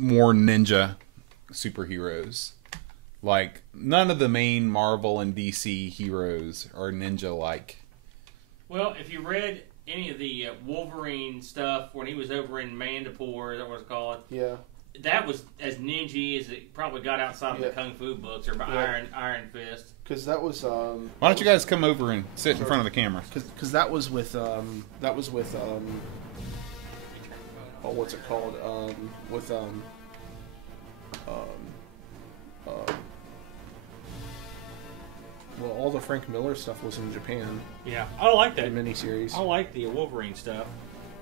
more ninja superheroes. Like, none of the main Marvel and DC heroes are ninja-like. Well, if you read any of the Wolverine stuff when he was over in Mandapore, is that what it's called? Yeah. That was as ninja as it probably got outside of the Kung Fu books or by Iron Fist. Because that was. Why don't you guys come over and sit in front of the camera? Because that was with oh, what's it called? Well, all the Frank Miller stuff was in Japan. Yeah, I like that the miniseries. I like the Wolverine stuff.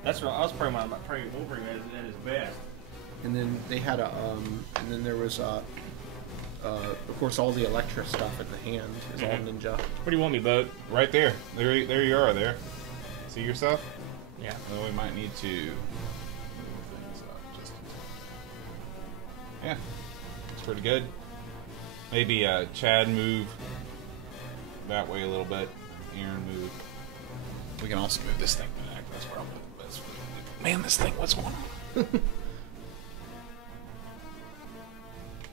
That's what I was probably Wolverine at his best. And then they had and then there was of course, all the Elektra stuff at the hand is all ninja. Where do you want me, Boat? Right there. There you are. There. See yourself? Yeah. Well, we might need to move things up just. Yeah, it's pretty good. Maybe Chad move that way a little bit. Aaron move. We can also move this thing back. That's probably the best way to do it. Man, this thing, what's going on?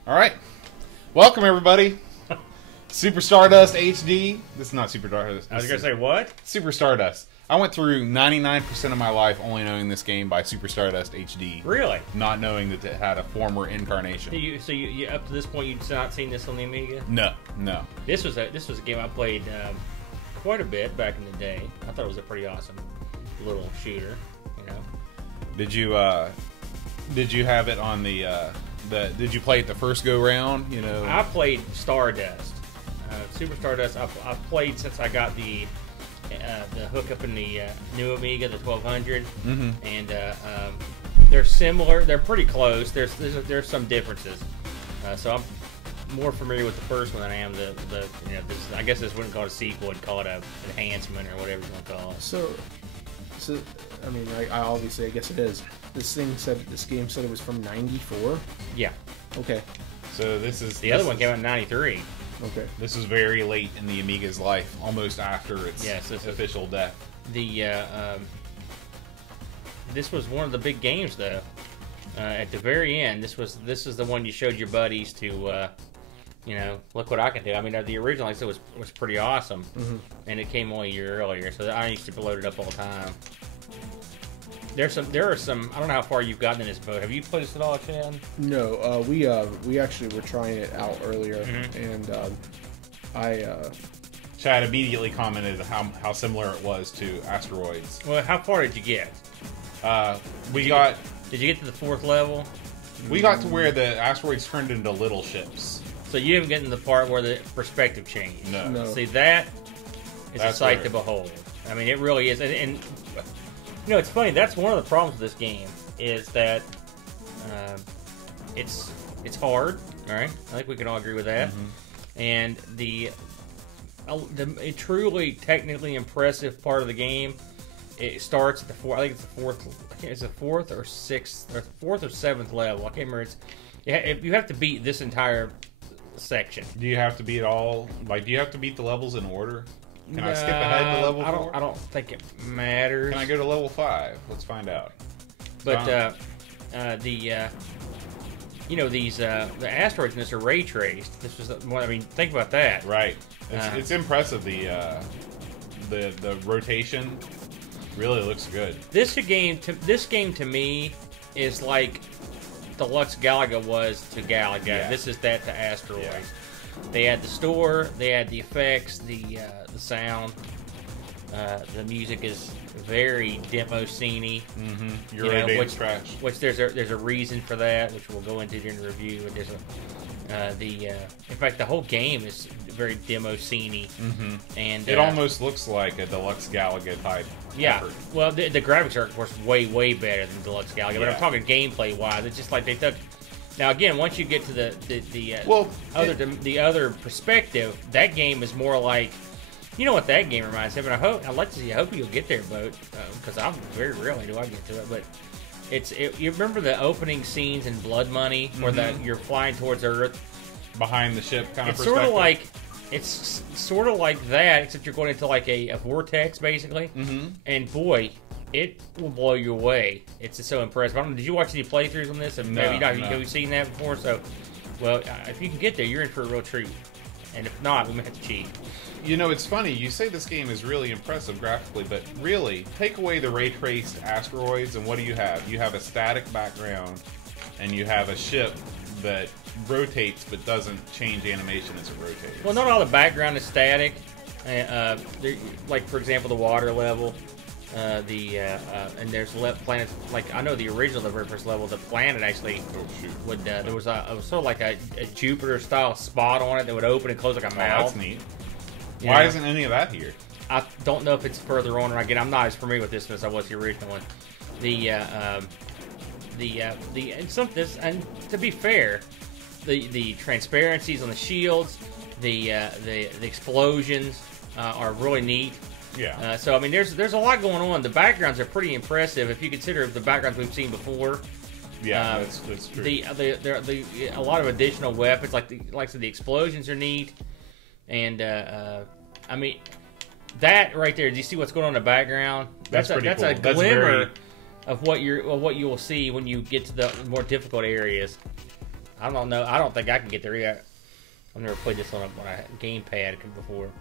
All right. Welcome, everybody. Super Stardust HD. This is not Super Stardust. I was going to say, what? Super Stardust. I went through 99% of my life only knowing this game by Super Stardust HD. Really? Not knowing that it had a former incarnation. So you up to this point, you'd not seen this on the Amiga? No. This was a game I played quite a bit back in the day. I thought it was a pretty awesome little shooter. You know. Did you have it on the did you play it the first go round? You know. I played Stardust, Super Stardust. I've played since I got the hookup in the new Amiga, the 1200, and they're similar. They're pretty close. There's some differences. So I'm more familiar with the first one than I am the I guess this wouldn't call it a sequel. I'd call it an enhancement or whatever you want to call it. So I mean, I obviously, I guess it is. This game said it was from '94. Yeah. Okay. So this is the other one came out in '93. Okay. This is very late in the Amiga's life, almost after its official death. This was one of the big games, though. At the very end, this is the one you showed your buddies to, look what I can do. I mean, the original, like I said, was pretty awesome, and it came only a year earlier, so I used to load it up all the time. There are some. I don't know how far you've gotten in this boat. Have you played this at all, Chad? No, we actually were trying it out earlier, and Chad immediately commented how similar it was to Asteroids. Well, how far did you get? Did you get to the 4th level? We got to where the asteroids turned into little ships. So you haven't gotten to the part where the perspective changed. No. See, that's a sight to behold. I mean, it really is, and it's funny. That's one of the problems with this game is that it's hard. All right, I think we can all agree with that. And the truly technically impressive part of the game, it starts at the fourth. I think it's the fourth. It's the 4th or 6th or 4th or 7th level. I can't remember. You have to beat this entire section. Do you have to beat all? Like, do you have to beat the levels in order? Can I skip ahead to level 4? I don't think it matters. Can I go to level 5? Let's find out. But the asteroids in this are ray traced. This was one. I mean, think about that. Right. It's impressive. The rotation really looks good. This game to me is like Deluxe Galaga was to Galaga. Yeah. This is that to Asteroids. Yeah. They had the store, they had the effects, the sound. The music is very demo scene-y. Which there's a reason for that, which we'll go into during the review. But there's in fact, the whole game is very demo scene-y. And it almost looks like a Deluxe Galaga type. Yeah. Effort. Well, the graphics are of course way better than Deluxe Galaga. Yeah. But I'm talking gameplay wise. It's just like they took. Now again, once you get to the other perspective, that game is more like, you know what that game reminds me of. And I hope you'll get there, Boat, because I'm very rarely do I get to it. But you remember the opening scenes in Blood Money where you're flying towards Earth behind the ship kind of perspective. It's sort of like that, except you're going into like a vortex basically. And boy, it will blow you away. It's just so impressive. I don't know, did you watch any playthroughs on this? And maybe not. Have you seen that before? So, well, if you can get there, you're in for a real treat. And if not, we might have to cheat. You know, it's funny. You say this game is really impressive graphically, but really, take away the ray traced asteroids, and what do you have? You have a static background, and you have a ship that rotates but doesn't change animation as it rotates. Well, not all the background is static. Like for example, the water level, and there's planets. Like I know the original, the very first level, the planet actually would. There was it was sort of like a Jupiter style spot on it that would open and close like a mouth. That's neat. Why isn't any of that here? I don't know if it's further on. Or again, I'm not as familiar with this as I was the original one. And to be fair, the transparencies on the shields, the explosions are really neat. Yeah. So I mean, there's a lot going on. The backgrounds are pretty impressive if you consider the backgrounds we've seen before. Yeah, that's true. A lot of additional weapons, like I said, the explosions are neat, and I mean, that right there. Do you see what's going on in the background? That's pretty cool. A glimmer of what you will see when you get to the more difficult areas. I don't know. I don't think I can get there yet. I've never played this on a gamepad before.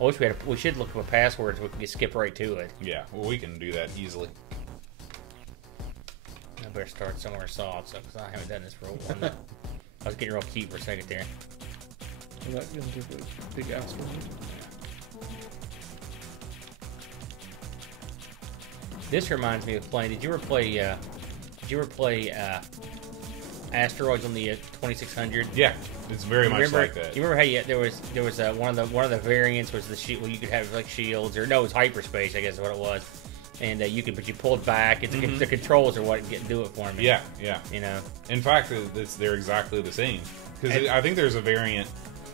I wish we should look for passwords. We can skip right to it. Yeah, well, we can do that easily. I better start somewhere soft, because I haven't done this for a while. I was getting real cute for a second there. Well, that gives you a big ass one. This reminds me of playing. Did you ever play Asteroids on the 2600? Yeah, it's very much like that. You remember how there was one of the variants was the shield. Well, you could have like shields, or no, it was hyperspace. I guess is what it was. And you pulled back. It's the controls are what do it for me. Yeah, yeah. You know. In fact, they're exactly the same. Because I think there's a variant.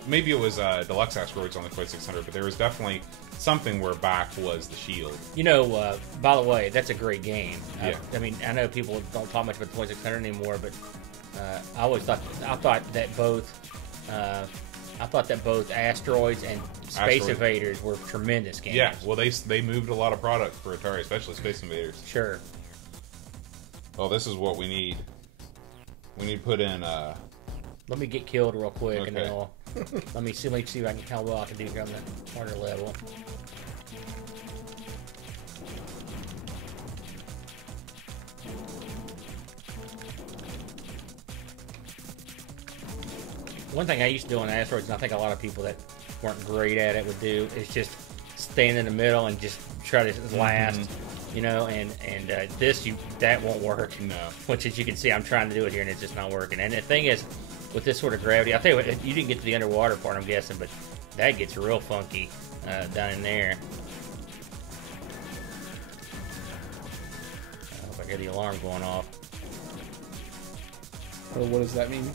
Maybe it was Deluxe Asteroids on the 2600, but there was definitely something where back was the shield. You know, by the way, that's a great game. Yeah. I mean, I know people don't talk much about the 2600 anymore, but I thought that both Asteroids and Space Invaders were tremendous games. Yeah, well, they moved a lot of product for Atari, especially Space Invaders. Sure. Oh, this is what we need. We need to put in. Let me get killed real quick, okay. and then let me see if I can how well I can do here on the harder level. One thing I used to do on Asteroids, and I think a lot of people that weren't great at it would do, is just stand in the middle and just try to last, you know. And that won't work. No. Which, as you can see, I'm trying to do it here, and it's just not working. And the thing is, with this sort of gravity, I'll tell you what, you didn't get to the underwater part, I'm guessing, but that gets real funky down in there. I hope I hear the alarm going off. Oh, what does that mean?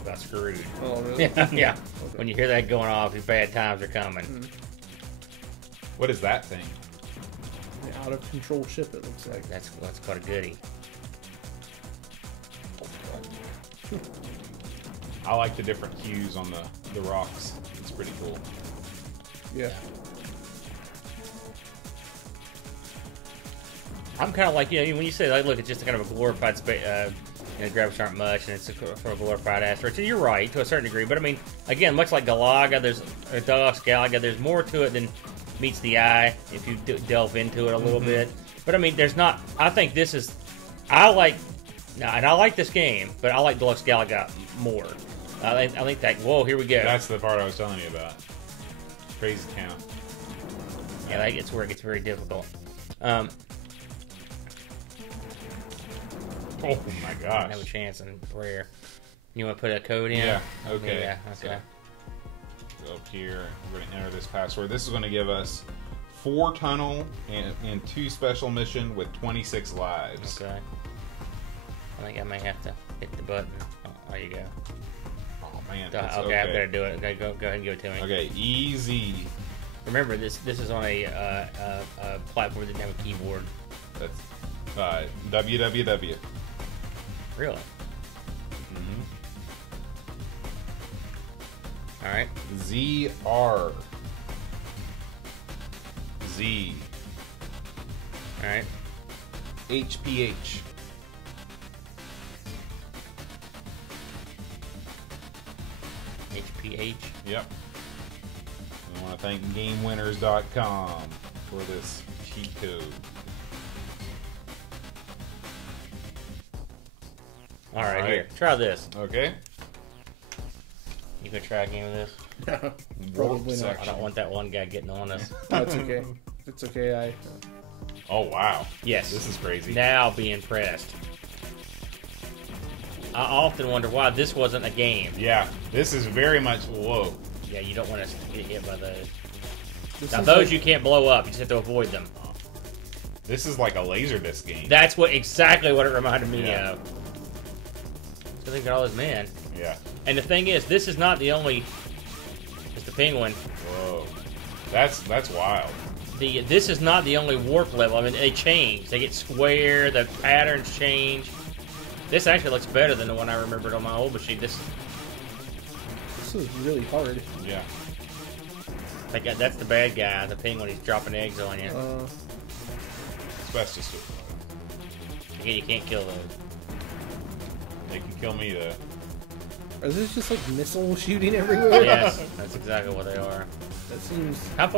About screwed. Oh, really? Yeah. Okay. When you hear that going off, your bad times are coming. What is that thing? The out of control ship, it looks like. That's quite a goodie. I like the different hues on the rocks. It's pretty cool. Yeah. I'm kind of like, you know, when you say, like, look, it's just kind of a glorified space. The graphics aren't much, and it's for a glorified asteroid. So you're right to a certain degree, but I mean, again, much like Galaga, there's more to it than meets the eye if you delve into it a little bit. But I mean, there's not. I think this is. I like this game, but I like Deluxe Galaga more. I think that. Whoa, here we go. That's the part I was telling you about. Crazy town. Yeah, that gets where it gets very difficult. Oh my gosh. Have a chance and rare. You want to put a code in? Yeah, okay. Yeah, okay. So, go up here. We're going to enter this password. This is going to give us 4 tunnel and 2 special mission with 26 lives. Okay. I think I may have to hit the button. Oh, there you go. Oh man. Okay, I've got to do it. Okay, go ahead and give it to me. Okay, easy. Remember, this is on a platform that doesn't have a keyboard. That's www. Really? All right. ZR. Z. All right. HPH. HPH. Yep. I want to thank GameWinners.com for this cheat code. All right, here. Try this. Okay. You gonna try a game of this? Probably not. I don't want that one guy getting on us. That's okay. It's okay. Oh, wow. Yes. This is crazy. Now be impressed. I often wonder why this wasn't a game. Yeah. This is very much... Whoa. Yeah, you don't want to get hit by those. This Now, is those like, you can't blow up. You just have to avoid them. This is like a Laserdisc game. That's exactly what it reminded me Yeah. of. So they got all those men. Yeah. And the thing is, this is not the only... It's the penguin. Whoa. That's wild. This is not the only warp level. I mean, they change. They get square. The patterns change. This actually looks better than the one I remembered on my old machine. This is really hard. Yeah. That's the bad guy. The penguin. He's dropping eggs on you. It's best just to... Again, you can't kill those. They can kill me, though. Are those just like missile shooting everywhere? Yes, that's exactly what they are. That seems... How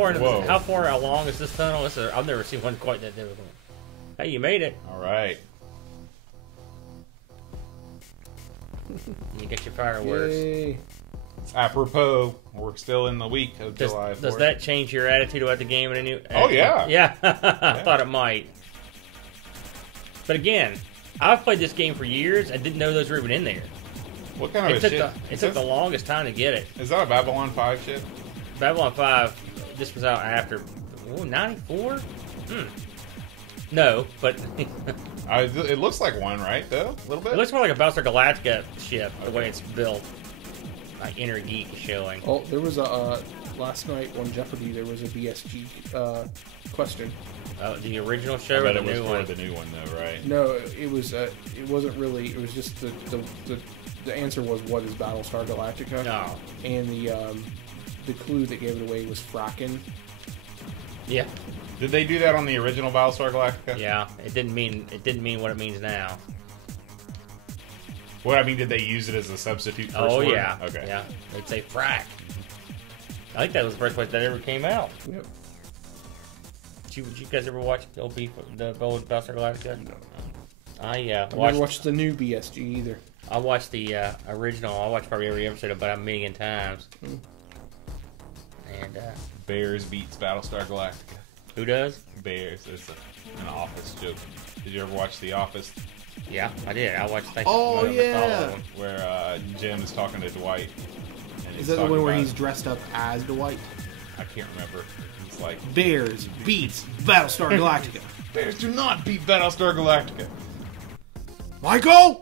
far along is this tunnel? I've never seen one quite that difficult. Hey, you made it. All right. You get your fireworks. Yay. Apropos, we're still in the week of July 4th. Does that change your attitude about the game in a new? Oh, yeah. Yeah, I thought it might. But again, I've played this game for years and didn't know those were even in there. What kind of shit? It took the longest time to get it. Is that a Babylon 5 shit? Babylon 5, this was out after, 94? No, but... It looks like one, right, though? A little bit? It looks more like a Battlestar Galactica ship, the way it's built. Like Inner Geek is showing. Oh, there was a... last night on Jeopardy, there was a BSG question. Oh, the original show or the new one? The new one, though, right? No, it was. It wasn't really. It was just the answer was what is Battlestar Galactica? No. And the clue that gave it away was Fracken. Yeah. Did they do that on the original Battlestar Galactica? Yeah. It didn't mean what it means now. What I mean, did they use it as a substitute for Oh word? yeah. Okay. Yeah. They'd say frack. I think that was the first place that ever came out. Yep. Did you guys ever watch the old Battlestar Galactica? No. I never watched the new BSG either. I watched the original. I watched probably every episode about 1 million times. And Bears beats Battlestar Galactica. who does? Bears. It's an Office joke. Did you ever watch The Office? Yeah, I did. I watched. Oh yeah. Where Jim is talking to Dwight. And Is that the one where he's dressed up as Dwight? I can't remember. It's like Bears beats Battlestar Galactica. Bears do not beat Battlestar Galactica. Michael.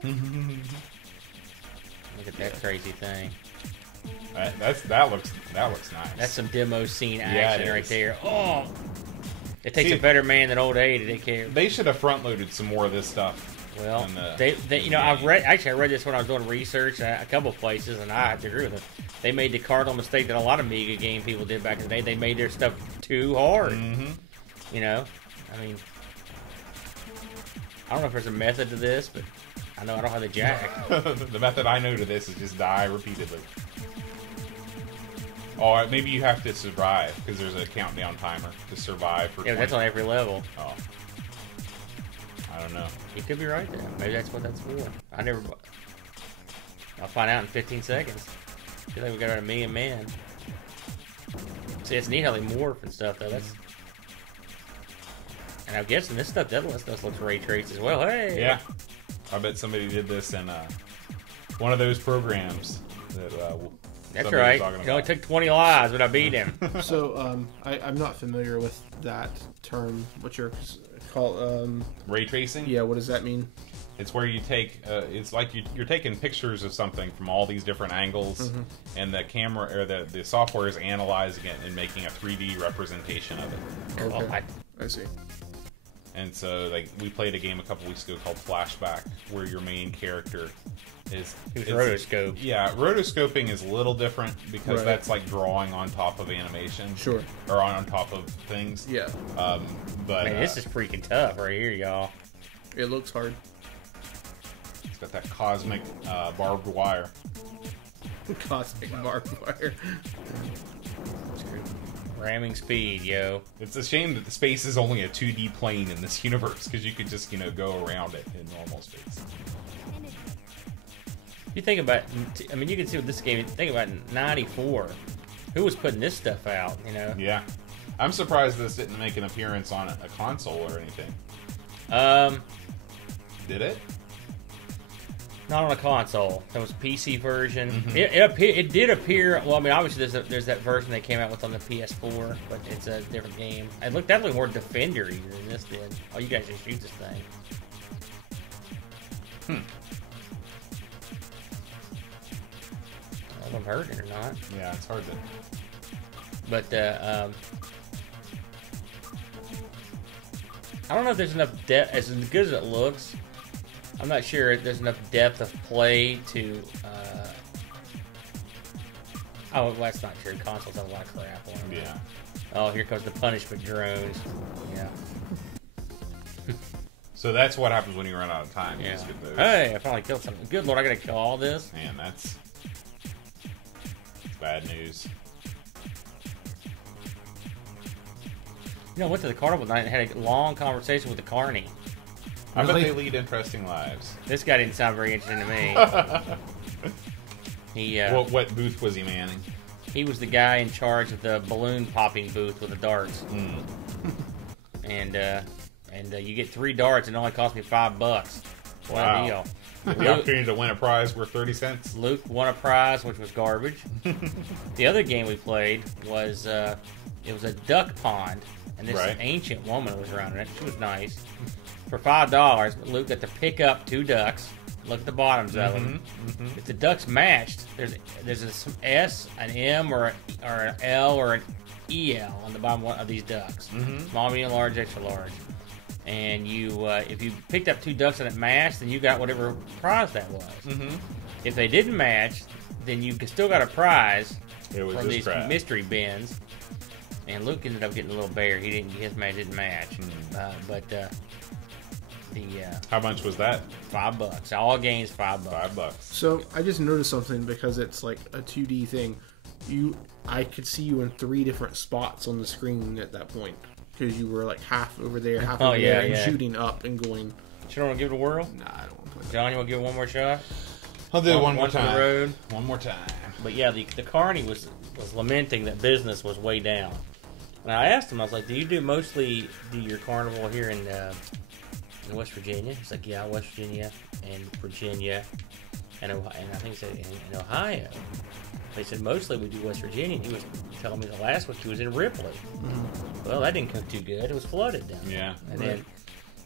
Look at that crazy thing. That looks nice. That's some demo scene Yeah, action it right is. there. Oh, it takes a better man than old A to take care. They should have front loaded some more of this stuff. Well, they you know, I read this when I was doing research at a couple of places, and I have to agree with them. They made the cardinal mistake that a lot of Amiga game people did back in the day. They made their stuff too hard. Mm-hmm. You know, I mean, I don't know if there's a method to this, but I know I don't have the jack. The method I know to this is just die repeatedly. Or maybe you have to survive, because there's a countdown timer to survive for 20. That's on every level. Oh. I don't know. You could be right there. Maybe that's what that's for. I'll find out in 15 seconds. I feel like we got about 1 million men. See, it's neat how they morph and stuff, though. And I'm guessing this stuff looks ray traced as well. Hey! Yeah. I bet somebody did this in one of those programs that that's right. It only took 20 lives, but I beat him. So, I'm not familiar with that term. What's your called? Ray tracing? Yeah, what does that mean? It's where you take, it's like you're taking pictures of something from all these different angles, and the camera or the software is analyzing it and making a 3D representation of it. Okay. I see. And so, like, we played a game a couple weeks ago called Flashback, where your main character is rotoscope. Yeah, rotoscoping is a little different because that's like drawing on top of animation, or on top of things. Yeah. But man, this is freaking tough right here, y'all. It looks hard. It's got that cosmic barbed wire. Cosmic barbed wire. Ramming speed, yo. It's a shame that the space is only a 2D plane in this universe, because you could just, go around it in normal space. You think about, I mean, you can see with this game, think about 94. Who was putting this stuff out, Yeah. I'm surprised this didn't make an appearance on a console or anything. Did it? Not on a console. That was a PC version. Mm-hmm. It did appear. Well, I mean, obviously there's that version they came out with on the PS4, but it's a different game. It looked definitely more Defender-y than this did. Oh, you guys just shoot this thing. I don't know if I'm hurting or not. Yeah, it's hard to. But I don't know if there's enough depth. As good as it looks, I'm not sure if there's enough depth of play to. Oh, well, that's not true. Consoles have a lot of crap on them. Yeah. Oh, here comes the punishment drones. Yeah. So that's what happens when you run out of time. Yeah. Just get those. Hey, I finally killed something. Good Lord, I gotta kill all this. Man, that's bad news. I went to the carnival tonight and had a long conversation with the carny. I bet they lead interesting lives. This guy didn't sound very interesting to me. He what booth was he manning? He was the guy in charge of the balloon popping booth with the darts. And you get 3 darts and it only cost me $5. What a deal. The opportunity to win a prize worth 30 cents. Luke won a prize, which was garbage. The other game we played was it was a duck pond, and this ancient woman was running it. She was nice. For $5, Luke got to pick up 2 ducks. Look at the bottoms of them. If the ducks matched, there's an S, an M, or an L, or an EL on the bottom of these ducks. Small, medium, large, extra large. And you, if you picked up 2 ducks and it matched, then you got whatever prize that was. If they didn't match, then you still got a prize from these mystery bins. And Luke ended up getting a little bear. His match didn't match. How much was that? $5. All games $5. $5. So I just noticed something because it's like a 2D thing. I could see you in 3 different spots on the screen at that point because you were like half over there, half over there, and shooting up and going. You don't want to give it a whirl? Nah, I don't want to play that. John, you want to give it one more shot? I'll do it one more time. The road. One more time. But yeah, the carny was lamenting that business was way down. And I asked him, I was like, do you mostly do your carnival here in West Virginia? He's like, yeah, West Virginia and Virginia and I think he said in Ohio. They said mostly we do West Virginia. And he was telling me the last week he was in Ripley. Well, that didn't come too good. It was flooded down there. Yeah. And then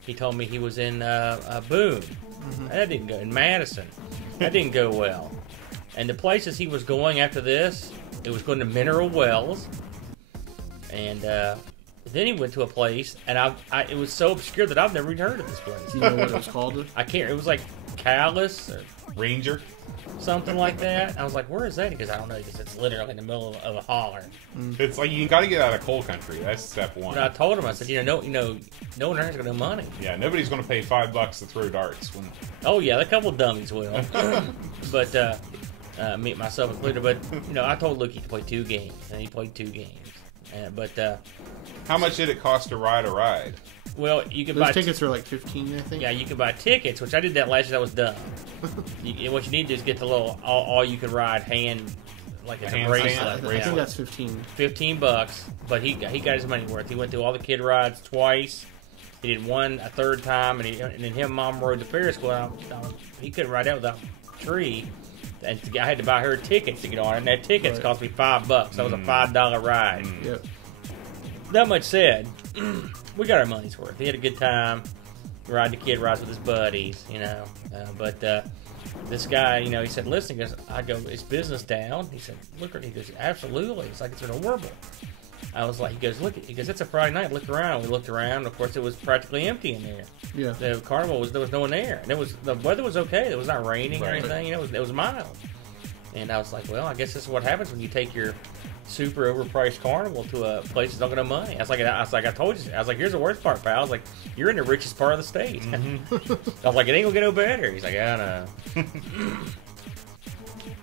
he told me he was in Boone. That didn't go. In Madison. That didn't go well. And the places he was going after this, it was going to Mineral Wells. And then he went to a place, and it was so obscure that I've never even heard of this place. Do you know what it was called? I can't. It was like Callus or Ranger, something like that. I was like, "Where is that?" Because I don't know. Because it's literally in the middle of a holler. It's like you got to get out of coal country. That's step one. And I told him, I said, no one there's got no money. Yeah, nobody's going to pay $5 to throw darts. Oh yeah, a couple of dummies will. But me, myself included. But I told Luke he could play 2 games, and he played 2 games. How much did it cost to ride a ride? Well, you could Those buy tickets are like $15, I think. Yeah, you can buy tickets, which I did that last year. That was dumb. What you need to do is get the little all you can ride hand, like it's a bracelet. I think that's $15. But he got his money worth. He went through all the kid rides twice. He did one a third time, and then him and Mom rode the Ferris wheel. He couldn't ride that without a tree. And I had to buy her tickets to get on, and that tickets cost me $5. That was a $5 ride. Yep. That much said, we got our money's worth. He had a good time. Ride the kid rides with his buddies, But this guy, he said, listen, I go, is business down? He said, look, he goes, absolutely. It's like it's been horrible. I was like, he goes, look, he goes, it's a Friday night. Look around. We looked around. Of course, it was practically empty in there. Yeah. The carnival there was no one there, and the weather was okay. It was not raining or anything. You know, it was mild. And I was like, well, I guess this is what happens when you take your super overpriced carnival to a place that's not going to have money. I was like, I told you. I was like, here's the worst part, pal. I was like, you're in the richest part of the state. I was like, it ain't gonna get no better. He's like, I know.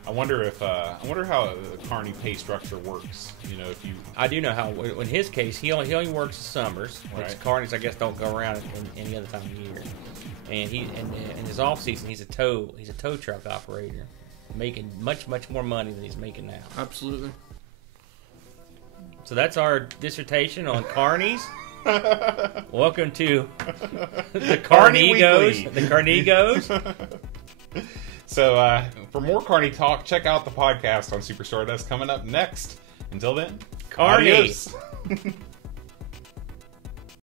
I wonder how the Carney pay structure works. You know, if you. I do know how. In his case, he only works the summers. Right. Which Carneys, I guess, don't go around in any other time of year. And in his off season, he's a tow truck operator, making much more money than he's making now. Absolutely. So that's our dissertation on Carneys. Welcome to the Carnegos. The Carnegos. So, for more Carney talk, check out the podcast on Super Stardust coming up next. Until then, Carney. adios.